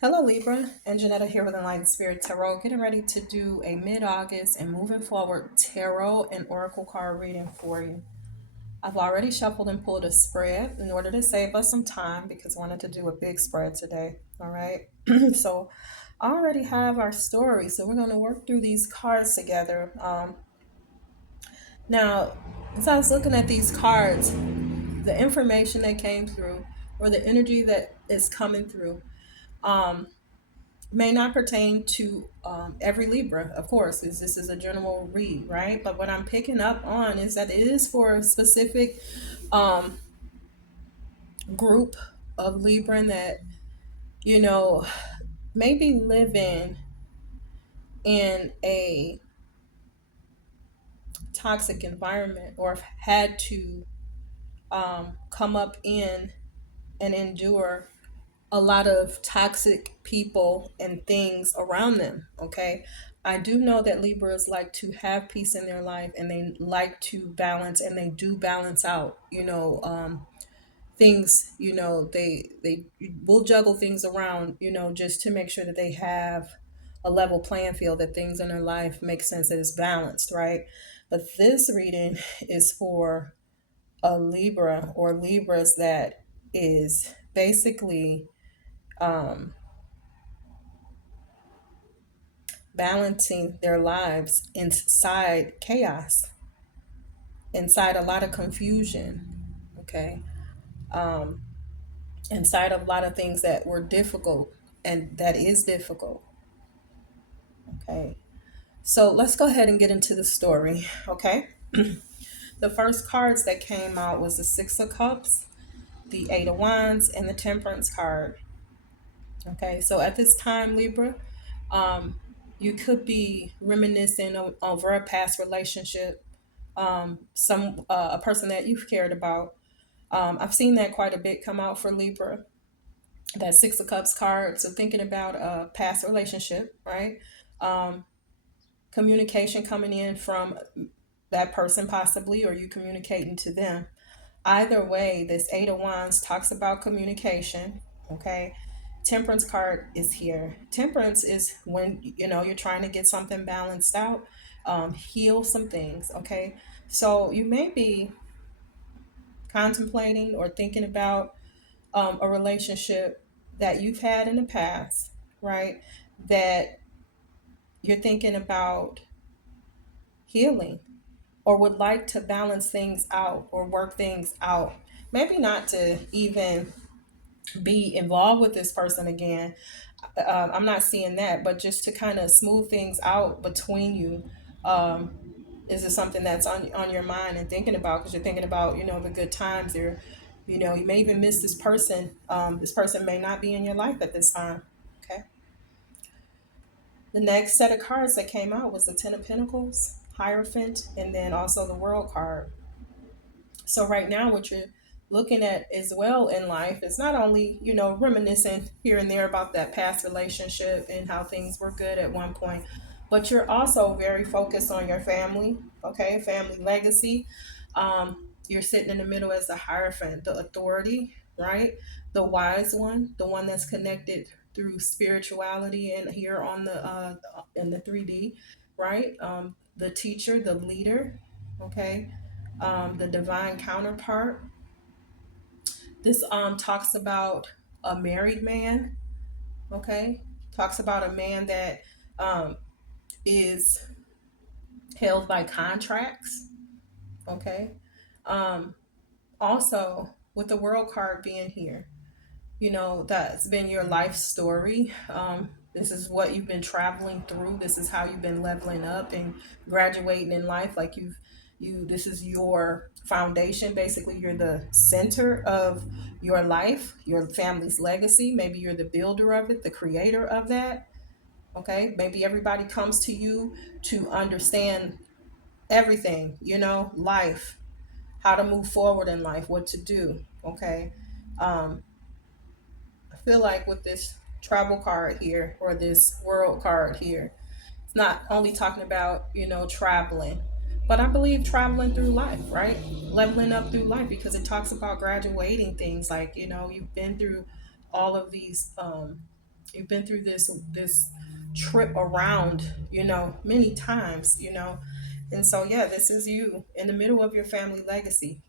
Hello, Libra, and Janetta here with Enlightened Spirit Tarot, getting ready to do a mid-August and moving forward tarot and oracle card reading for you. I've already shuffled and pulled a spread in order to save us some time because I wanted to do a big spread today. All right, so I already have our story, so we're going to work through these cards together. Now, as I was looking at these cards, the information that came through, or the energy that is coming through, um, may not pertain to every Libra, of course, because this is a general read, right? But what I'm picking up on is that it is for a specific um, group of Libra that, you know, may be living in a toxic environment or have had to come up in and endure a lot of toxic people and things around them. Okay. I do know that Libras like to have peace in their life and they like to balance and they do balance out, things, they will juggle things around, just to make sure that they have a level playing field, that things in their life make sense, that it's balanced, right? But this reading is for a Libra or Libras that is basically um, balancing their lives inside chaos, inside a lot of confusion, okay? Um, Inside a lot of things that were difficult and that is difficult, okay? So let's go ahead and get into the story, okay? The first cards that came out was the Six of Cups, the Eight of Wands, and the Temperance card. Okay, so at this time, Libra, um, you could be reminiscing over a past relationship, some a person that you've cared about. I've seen that quite a bit come out for Libra. That Six of Cups card. So thinking about a past relationship, right? Um, Communication coming in from that person possibly, or you communicating to them. Either way, this Eight of Wands talks about communication. Okay. Temperance card is here. Temperance is when you're trying to get something balanced out, heal some things. Okay. So you may be contemplating or thinking about a relationship that you've had in the past, right? That you're thinking about healing or would like to balance things out or work things out. Maybe not to even be involved with this person again. I'm not seeing that, but just to kind of smooth things out between you. Um, is it something that's on your mind and thinking about, because you're thinking about, the good times, or, you may even miss this person. This person may not be in your life at this time. Okay. The next set of cards that came out was the Ten of Pentacles, Hierophant, and then also the World card. So right now, what you're looking at as well in life is not only, reminiscing here and there about that past relationship and how things were good at one point, but you're also very focused on your family, okay, family legacy. You're sitting in the middle as the Hierophant, the authority, right? The wise one, the one that's connected through spirituality and here on the in the 3D, right? The teacher, the leader, okay, the divine counterpart. This talks about a married man, okay? Talks about a man that um, is held by contracts, okay? Um, Also, with the world card being here, that's been your life story. This is what you've been traveling through. This is how you've been leveling up and graduating in life. Like this is your foundation. Basically, you're the center of your life, your family's legacy. Maybe you're the builder of it, the creator of that. Okay. Maybe everybody comes to you to understand everything, life, how to move forward in life, what to do. Okay. Um, I feel like with this travel card here or this world card here, it's not only talking about, traveling, but I believe traveling through life, right? Leveling up through life, because it talks about graduating things like, you've been through all of these You've been through this trip around, many times, and so yeah, this is you in the middle of your family legacy,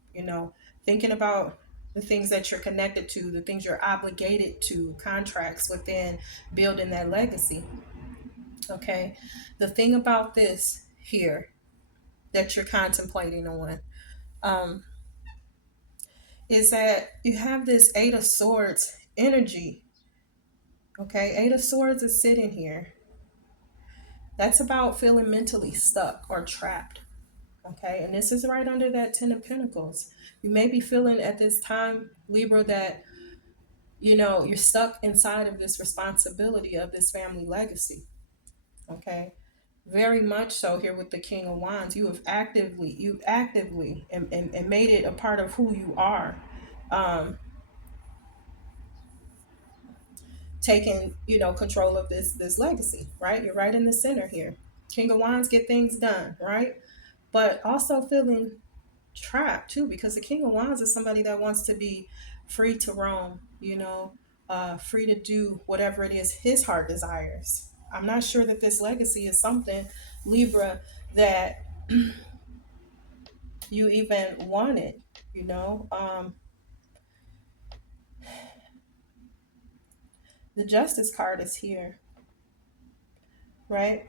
thinking about the things that you're connected to, the things you're obligated to, contracts within building that legacy. Okay, the thing about this here that you're contemplating on, um, is that you have this Eight of Swords energy. Okay, Eight of Swords is sitting here. That's about feeling mentally stuck or trapped. Okay, and this is right under that Ten of Pentacles. You may be feeling at this time, Libra, that you're stuck inside of this responsibility of this family legacy. Okay, very much so here with the King of Wands. You actively and made it a part of who you are. Um, Taking control of this legacy, right? You're right in the center here. King of Wands, get things done, right? But also feeling trapped too, because the King of Wands is somebody that wants to be free to roam, free to do whatever it is his heart desires. I'm not sure that this legacy is something, Libra, that you even wanted. you know um the Justice card is here, right?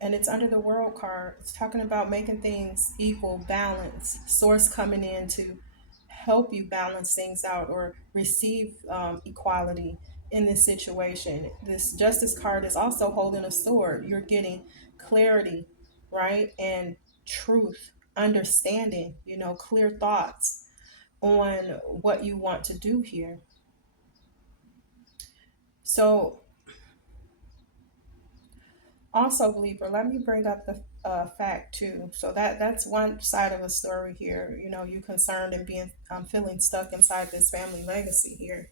And it's under the World card. It's talking about making things equal, balance, source coming in to help you balance things out or receive equality in this situation. This Justice card is also holding a sword. You're getting clarity, right? And truth, understanding, clear thoughts on what you want to do here. So also, Libra, let me bring up the fact too. So that's one side of a story here. You concerned and being feeling stuck inside this family legacy here,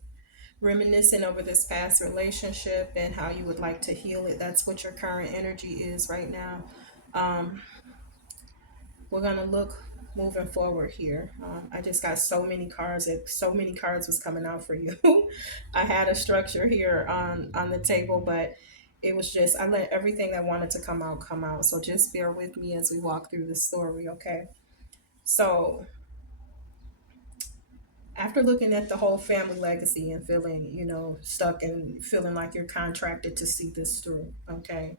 reminiscing over this past relationship and how you would like to heal it. That's what your current energy is right now. Um, we're gonna look moving forward here. I just got so many cards. So many cards was coming out for you. I had a structure here on the table, but it was just I let everything that wanted to come out come out. So just bear with me as we walk through the story, okay? So after looking at the whole family legacy and feeling, stuck and feeling like you're contracted to see this through, okay?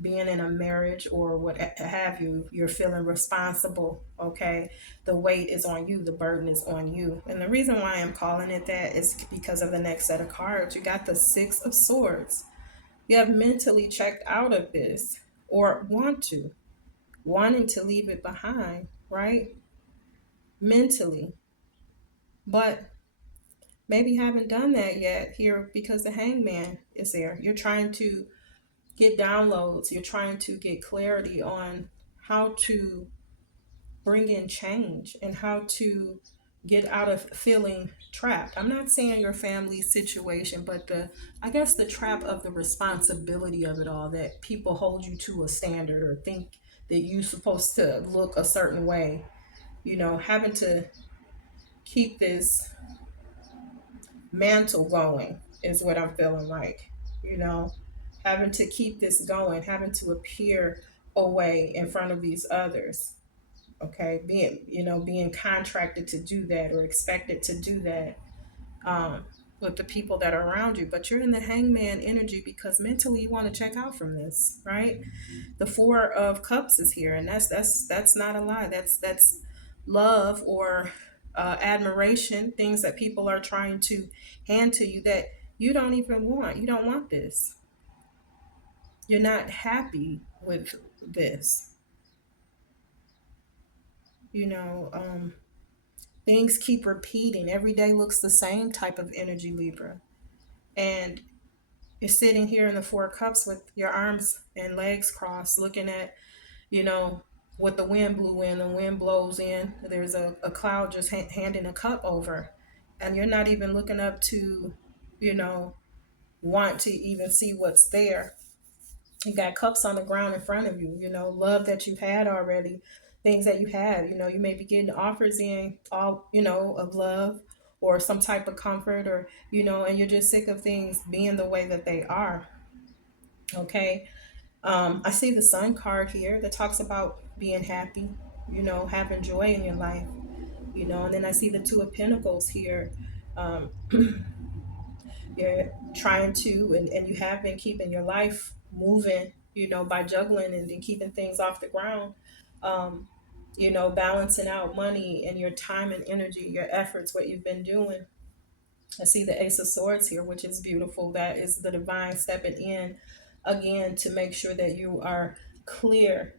Being in a marriage or what have you, you're feeling responsible, okay? The weight is on you, the burden is on you. And the reason why I'm calling it that is because of the next set of cards. You got the Six of Swords. You have mentally checked out of this or wanting to leave it behind, right? Mentally. But maybe haven't done that yet here because the Hangman is there. You're trying to get downloads, you're trying to get clarity on how to bring in change and how to get out of feeling trapped. I'm not saying your family situation, but I guess the trap of the responsibility of it all, that people hold you to a standard or think that you're supposed to look a certain way, having to keep this mantle going is what I'm feeling like, you know, having to keep this going, having to appear away in front of these others. Okay, being contracted to do that or expected to do that with the people that are around you. But you're in the Hangman energy because mentally you want to check out from this, right? The Four of Cups is here, and that's not a lie. That's love or admiration, things that people are trying to hand to you that you don't even want. You don't want this. You're not happy with this. You know, things keep repeating. Every day looks the same type of energy, Libra. And you're sitting here in the Four Cups with your arms and legs crossed, looking at, you know, what the wind blew in. The wind blows in. There's a cloud just handing a cup over. And you're not even looking up to, you know, want to even see what's there. You got cups on the ground in front of you, love that you've had already, things that you have, you may be getting offers in all, of love or some type of comfort, or and you're just sick of things being the way that they are. Okay. I see the sun card here that talks about being happy, having joy in your life, and then I see the two of pentacles here. um, you're trying to, and you have been keeping your life moving, by juggling and then keeping things off the ground. um, balancing out money and your time and energy, your efforts, what you've been doing. I see the Ace of Swords here, which is beautiful. That is the divine stepping in again to make sure that you are clear,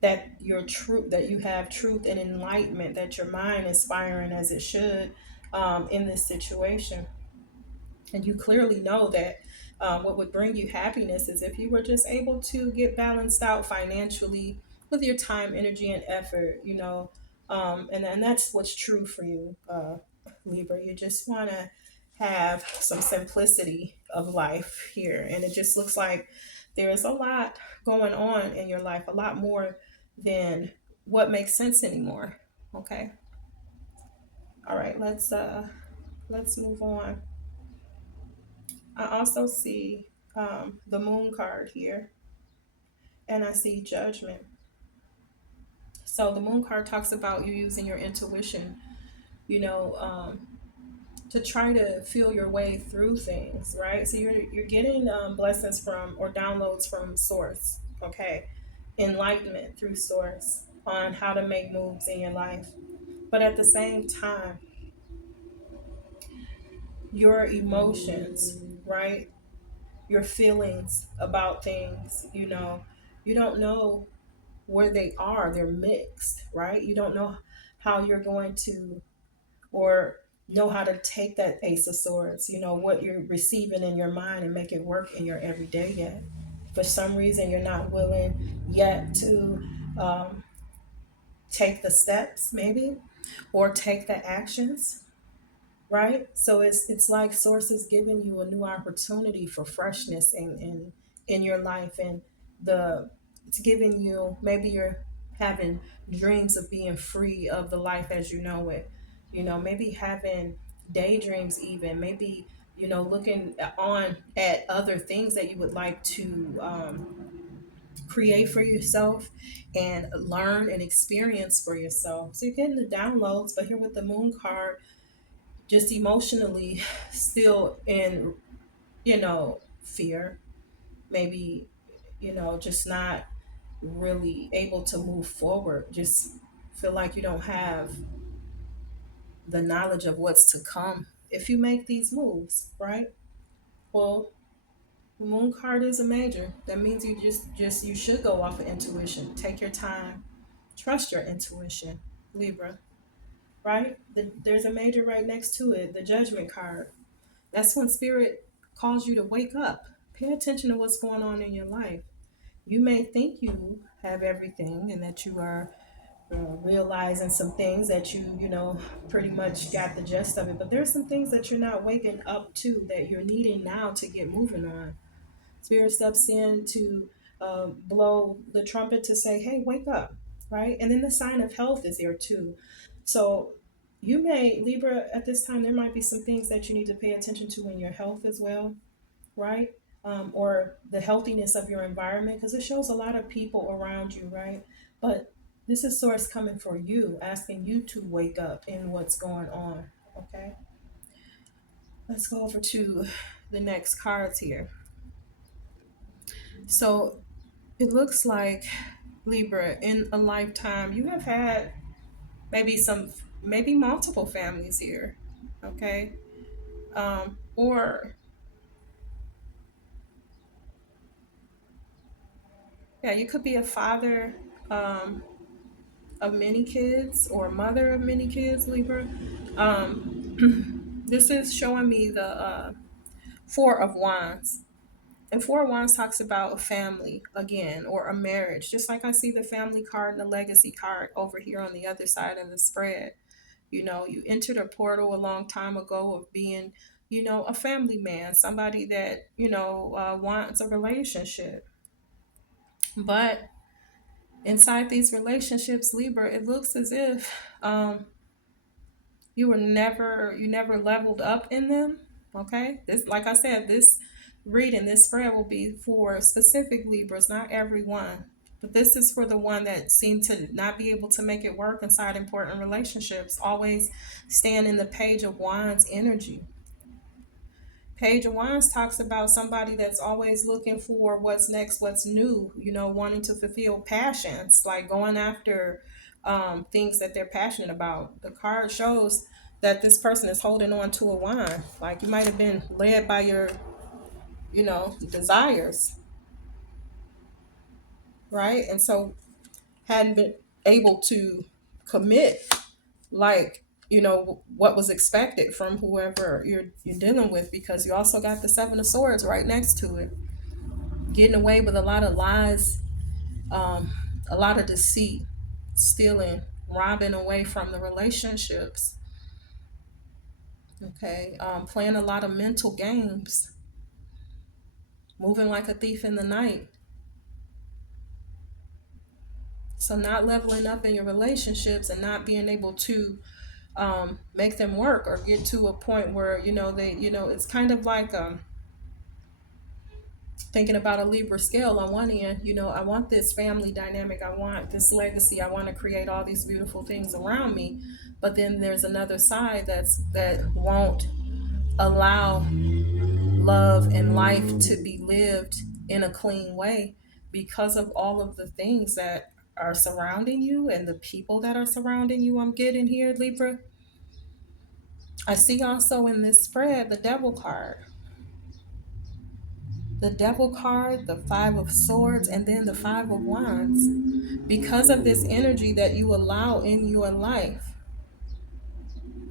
that that you have truth and enlightenment, that your mind is firing as it should, in this situation. And you clearly know that, what would bring you happiness is if you were just able to get balanced out financially with your time, energy, and effort, and that's what's true for you, Libra. You just want to have some simplicity of life here. And it just looks like there's a lot going on in your life, a lot more than what makes sense anymore. Okay. All right, let's move on. I also see, the moon card here, and I see judgment. So the moon card talks about you using your intuition, you know, um, to try to feel your way through things, right? So you're getting, blessings from, or downloads from source, okay? Enlightenment through source on how to make moves in your life. But at the same time, your emotions, right? Your feelings about things, you don't know where they are. They're mixed, right? You don't know how you're going to, or know how to take that Ace of Swords, what you're receiving in your mind and make it work in your everyday yet. For some reason, you're not willing yet to, um, take the steps, maybe, or take the actions, right? So it's like source is giving you a new opportunity for freshness in your life, and the it's giving you, maybe you're having dreams of being free of the life as you know it, maybe having daydreams, even maybe, looking on at other things that you would like to, create for yourself and learn and experience for yourself. So you're getting the downloads, but here with the moon card, just emotionally still in, fear, maybe, just not really able to move forward, just feel like you don't have the knowledge of what's to come if you make these moves, right? Well, the moon card is a major. That means you just you should go off of intuition. Take your time, trust your intuition, Libra, right? There's a major right next to it, the judgment card. That's when spirit calls you to wake up. Pay attention to what's going on in your life. You may think you have everything and that you are, realizing some things that you pretty much got the gist of it, but there's some things that you're not waking up to that you're needing now to get moving on. Spirit steps in to, blow the trumpet to say, hey, wake up, right? And then the sign of health is there too. So you may, Libra, at this time, there might be some things that you need to pay attention to in your health as well, right? Or the healthiness of your environment, because it shows a lot of people around you, right? But this is source coming for you, asking you to wake up in what's going on, okay? Let's go over to the next cards here. So it looks like, Libra, in a lifetime, you have had maybe maybe multiple families here, okay? Or, yeah, you could be a father, um, of many kids, or a mother of many kids, Libra. This is showing me the, Four of Wands. And Four of Wands talks about a family again, or a marriage, just like I see the family card and the legacy card over here on the other side of the spread. You entered a portal a long time ago of being, a family man, somebody that, wants a relationship. But inside these relationships, Libra, it looks as if, You never leveled up in them. Okay, this, like I said, this reading, this spread will be for specific Libras, not everyone, but this is for the one that seem to not be able to make it work inside important relationships, always staying in the Page of Wands energy. Page of Wands talks about somebody that's always looking for what's next, what's new, wanting to fulfill passions, like going after things that they're passionate about. The card shows that this person is holding on to a wand. Like you might have been led by your, desires, right? And so hadn't been able to commit like what was expected from whoever you're dealing with, because you also got the Seven of Swords right next to it, getting away with a lot of lies, um, a lot of deceit, stealing, robbing away from the relationships. Okay, playing a lot of mental games, moving like a thief in the night. So not leveling up in your relationships and not being able to make them work or get to a point where it's kind of like thinking about a Libra scale. On one end, I want this family dynamic, I want this legacy, I want to create all these beautiful things around me. But then there's another side that won't allow love and life to be lived in a clean way because of all of the things that are surrounding you and the people that are surrounding you. I'm getting here, Libra. I see also in this spread the Devil card. The Devil card, the Five of Swords, and then the Five of Wands. Because of this energy that you allow in your life,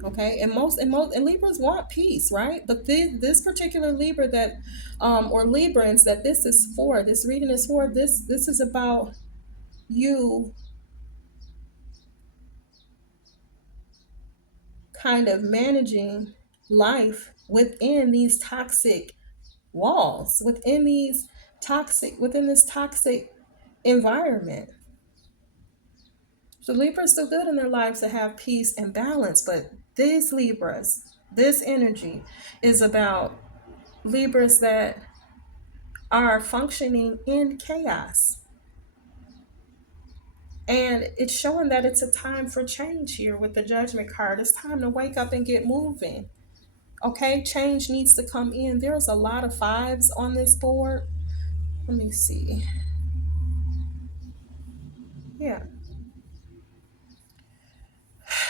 okay, and Libras want peace, right? But this particular Libra that, or Librans that this reading is for, this is about you kind of managing life within these toxic walls, within this toxic environment. So Libras do good in their lives to have peace and balance, but these Libras, this energy is about Libras that are functioning in chaos. And it's showing that it's a time for change here with the Judgment card. It's time to wake up and get moving. Okay, change needs to come in. There's a lot of fives on this board. Let me see. Yeah,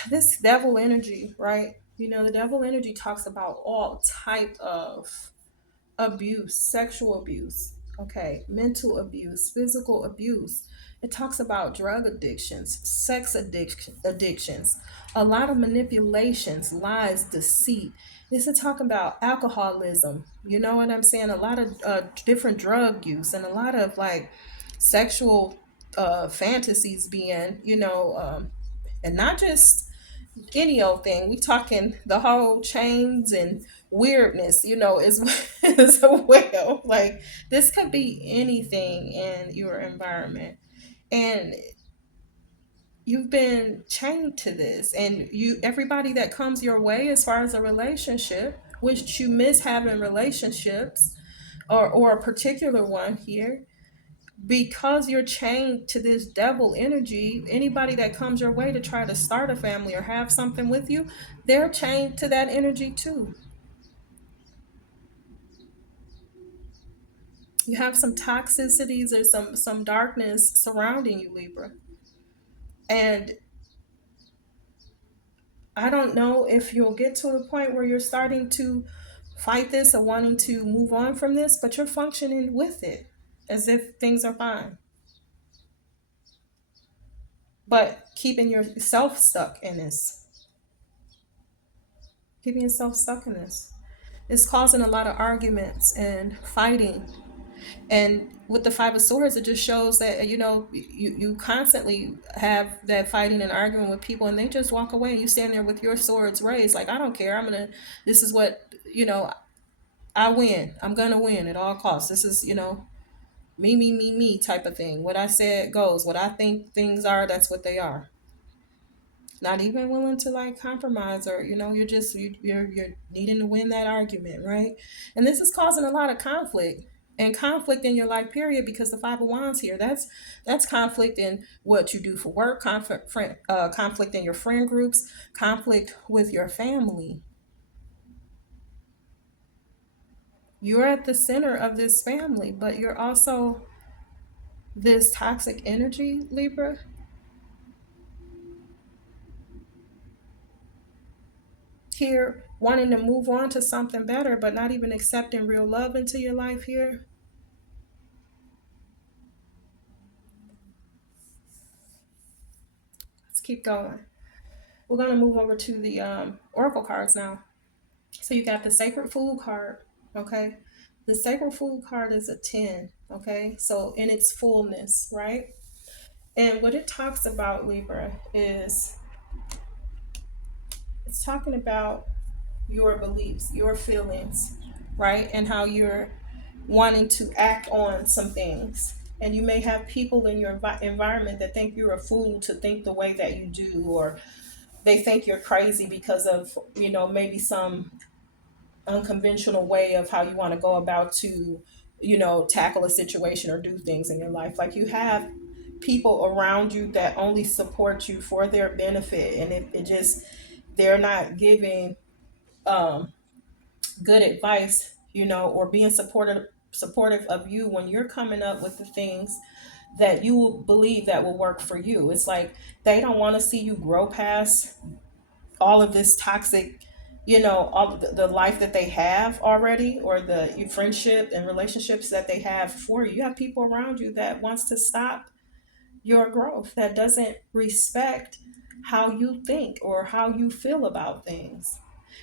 this devil energy, right? The devil energy talks about all type of abuse, sexual abuse, okay, mental abuse, physical abuse. It talks about drug addictions, addictions, a lot of manipulations, lies, deceit. This is talking about alcoholism. You know what I'm saying? A lot of different drug use and a lot of like sexual fantasies being, and not just any old thing. We talking the whole chains and weirdness, is as well. Like this could be anything in your environment, and you've been chained to this. And everybody that comes your way, as far as a relationship, which you miss having relationships, or a particular one here, because you're chained to this devil energy. Anybody that comes your way to try to start a family or have something with you, they're chained to that energy too. You have some toxicities or some darkness surrounding you, Libra. And I don't know if you'll get to a point where you're starting to fight this or wanting to move on from this, but you're functioning with it as if things are fine, but keeping yourself stuck in this. Keeping yourself stuck in this. It's causing a lot of arguments and fighting. And with the Five of Swords, it just shows that you constantly have that fighting and arguing with people, and they just walk away, and you stand there with your swords raised, like, I don't care. This is what I win. I'm gonna win at all costs. This is me, me, me, me type of thing. What I said goes. What I think things are, that's what they are. not even willing to like compromise, or you're just you're needing to win that argument, right? And this is causing a lot of conflict in your life period, because the five of wands here, that's conflict in what you do for work, conflict in your friend groups, conflict with your family. You're at the center of this family, but you're also this toxic energy, Libra, here wanting to move on to something better, but not even accepting real love into your life here. Let's keep going. We're going to move over to the oracle cards now. So you got the sacred fool card, okay? The sacred fool card is a 10, okay? So in its fullness, right? And what it talks about, Libra, is it's talking about your beliefs, your feelings, right? And how you're wanting to act on some things. And you may have people in your environment that think you're a fool to think the way that you do, or they think you're crazy because of, maybe some unconventional way of how you want to go about to, tackle a situation or do things in your life. Like, you have people around you that only support you for their benefit, and it just, they're not giving um, good advice, or being supportive of you when you're coming up with the things that you believe that will work for you. It's like they don't want to see you grow past all of this toxic, all the life that they have already, or the friendship and relationships that they have for you. You have people around you that wants to stop your growth, that doesn't respect how you think or how you feel about things.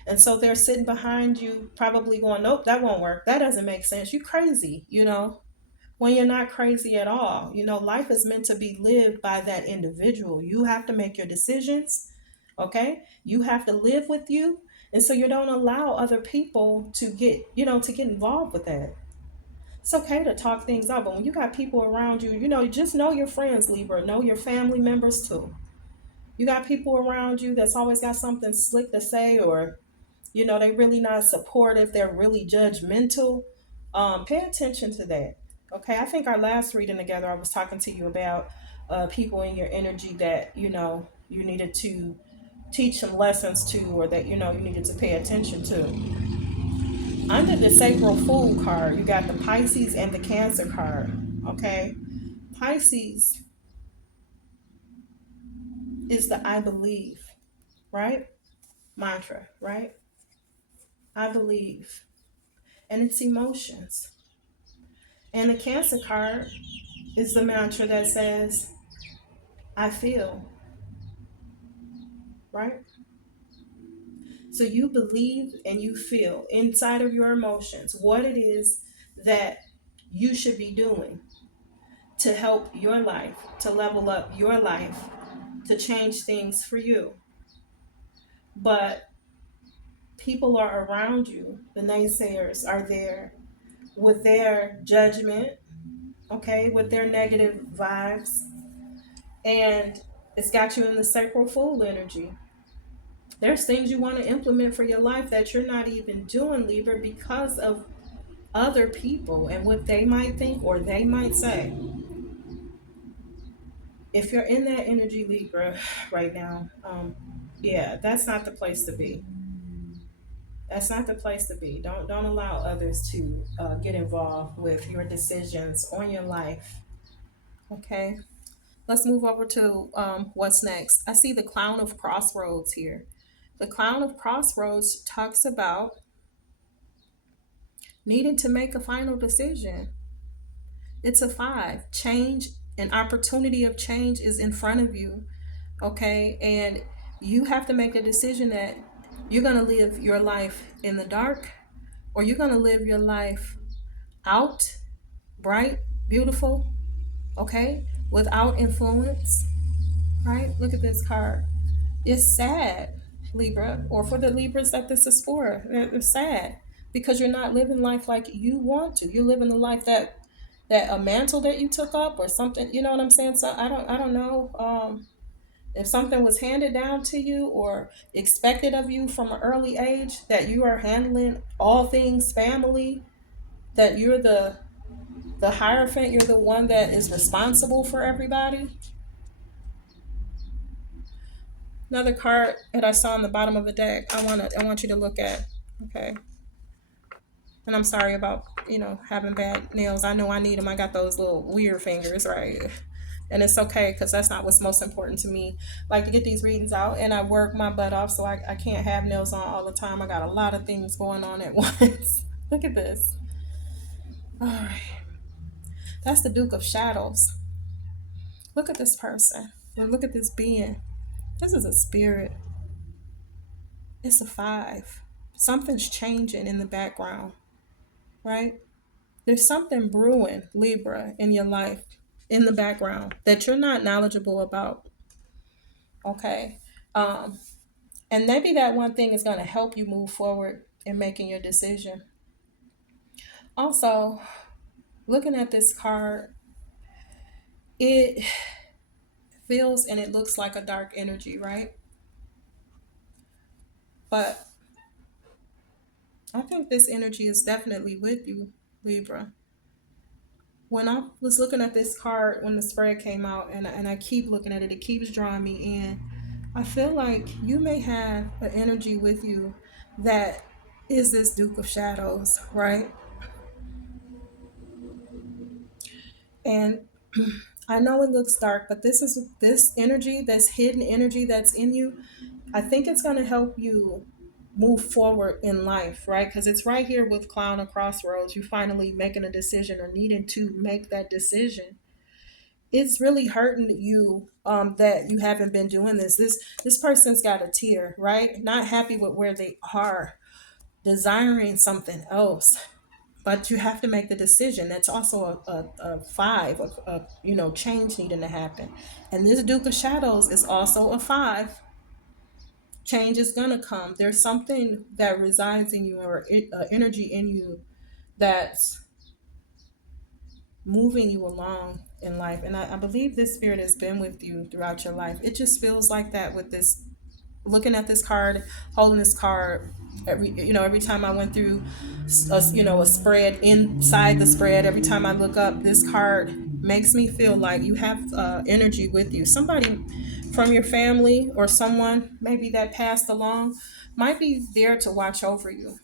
And so they're sitting behind you, probably going, nope, that won't work. That doesn't make sense. You crazy, when you're not crazy at all. Life is meant to be lived by that individual. You have to make your decisions, okay? You have to live with you. And so you don't allow other people to get involved with that. It's okay to talk things out, but when you got people around you, just know your friends, Libra, know your family members too. You got people around you that's always got something slick to say, or they really not supportive, they're really judgmental. Pay attention to that. Okay, I think our last reading together, I was talking to you about people in your energy that you needed to teach some lessons to, or that you needed to pay attention to. Under the sacral fool card, you got the Pisces and the Cancer card. Okay, Pisces is the I believe, right? Mantra, right? I believe. And it's emotions. And the Cancer card is the mantra that says, I feel, right? So you believe and you feel inside of your emotions what it is that you should be doing to help your life, to level up your life, to change things for you. But people are around you, the naysayers are there with their judgment, okay, with their negative vibes, and it's got you in the sacral fool energy. There's things you want to implement for your life that you're not even doing, Libra, because of other people and what they might think or they might say. If you're in that energy, Libra, right now, yeah, that's not the place to be. That's not the place to be. Don't allow others to get involved with your decisions on your life. Okay, let's move over to what's next. I see the Clown of Crossroads here. The Clown of Crossroads talks about needing to make a final decision. It's a 5. Change, an opportunity of change is in front of you, okay? And you have to make a decision that you're going to live your life in the dark, or you're going to live your life out, bright, beautiful, okay? Without influence, right? Look at this card. It's sad, Libra, or for the Libras that this is for. They're sad because you're not living life like you want to. You're living the life that a mantle that you took up or something. You know what I'm saying? So I don't know. If something was handed down to you or expected of you from an early age, that you are handling all things family, that you're the hierophant, you're the one that is responsible for everybody. Another card that I saw on the bottom of the deck, I want you to look at. Okay. And I'm sorry about, having bad nails. I know I need them. I got those little weird fingers, right? And it's okay because that's not what's most important to me. Like to get these readings out, and I work my butt off, so I can't have nails on all the time. I got a lot of things going on at once. Look at this. All right. That's the Duke of Shadows. Look at this person. And look at this being. This is a spirit. It's a five. Something's changing in the background, right? There's something brewing, Libra, in your life, in the background, that you're not knowledgeable about. Okay. Um, and maybe that one thing is going to help you move forward in making your decision. Also, looking at this card, it feels and it looks like a dark energy, right? But I think this energy is definitely with you, Libra. When I was looking at this card when the spread came out, and I keep looking at it, it keeps drawing me in. I feel like you may have an energy with you that is this Duke of Shadows, right? And I know it looks dark, but this energy, this hidden energy that's in you, I think it's going to help you move forward in life, right? Because it's right here with Clown and Crossroads. You finally making a decision or needing to make that decision. It's really hurting you that you haven't been doing this. This person's got a tear, right? Not happy with where they are, desiring something else. But you have to make the decision. That's also a five, change needing to happen. And this Duke of Shadows is also a five. Change is gonna come. There's something that resides in you, or energy in you, that's moving you along in life. And I believe this spirit has been with you throughout your life. It just feels like that with this, looking at this card, holding this card. Every time I went through a spread, inside the spread, every time I look up, this card makes me feel like you have energy with you. Somebody from your family or someone maybe that passed along might be there to watch over you.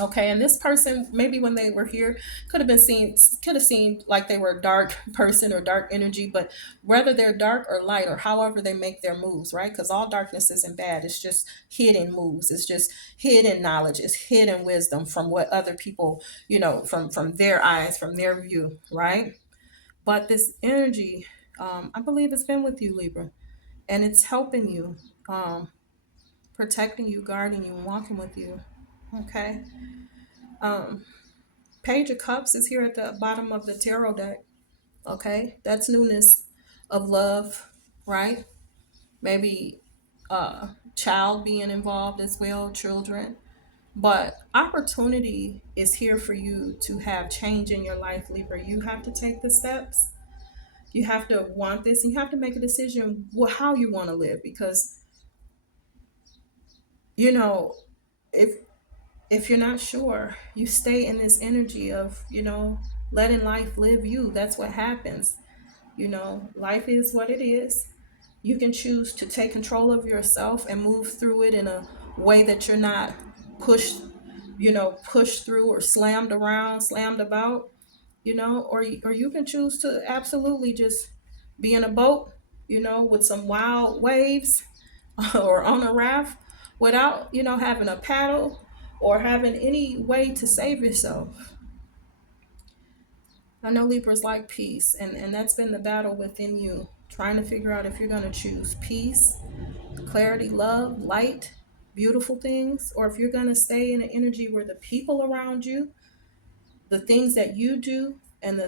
Okay, and this person, maybe when they were here, could have seemed like they were a dark person or dark energy, but whether they're dark or light or however they make their moves, right? Because all darkness isn't bad. It's just hidden moves. It's just hidden knowledge. It's hidden wisdom from what other people, from their eyes, from their view, right? But this energy, I believe it's been with you, Libra, and it's helping you, protecting you, guarding you, and walking with you. Okay. Um, Page of Cups is here at the bottom of the tarot deck. Okay, that's newness of love, right? Maybe child being involved as well, children. But opportunity is here for you to have change in your life, Libra. You have to take the steps. You have to want this, and you have to make a decision how you want to live. Because you know, if if you're not sure, you stay in this energy of letting life live you. That's what happens. Life is what it is. You can choose to take control of yourself and move through it in a way that you're not pushed, pushed through or slammed around, slammed about, or you can choose to absolutely just be in a boat, with some wild waves or on a raft without, having a paddle or having any way to save yourself. I know Libras like peace, and that's been the battle within you, trying to figure out if you're going to choose peace, clarity, love, light, beautiful things, or if you're going to stay in an energy where the people around you, the things that you do, and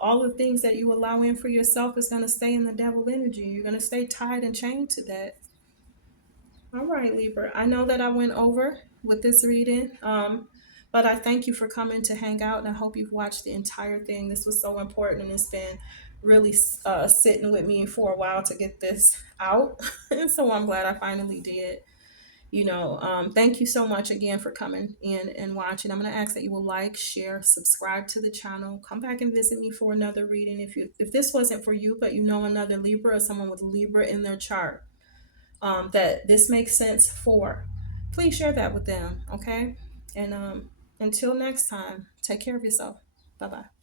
all the things that you allow in for yourself is going to stay in the devil energy. You're going to stay tied and chained to that. All right, Libra. I know that I went over with this reading, but I thank you for coming to hang out, and I hope you've watched the entire thing. This was so important, and it's been really sitting with me for a while to get this out. And so I'm glad I finally did. Thank you so much again for coming in and watching. I'm going to ask that you will like, share, subscribe to the channel. Come back and visit me for another reading. If this wasn't for you, but you know another Libra or someone with Libra in their chart, that this makes sense for, please share that with them. Okay. And until next time, take care of yourself. Bye bye.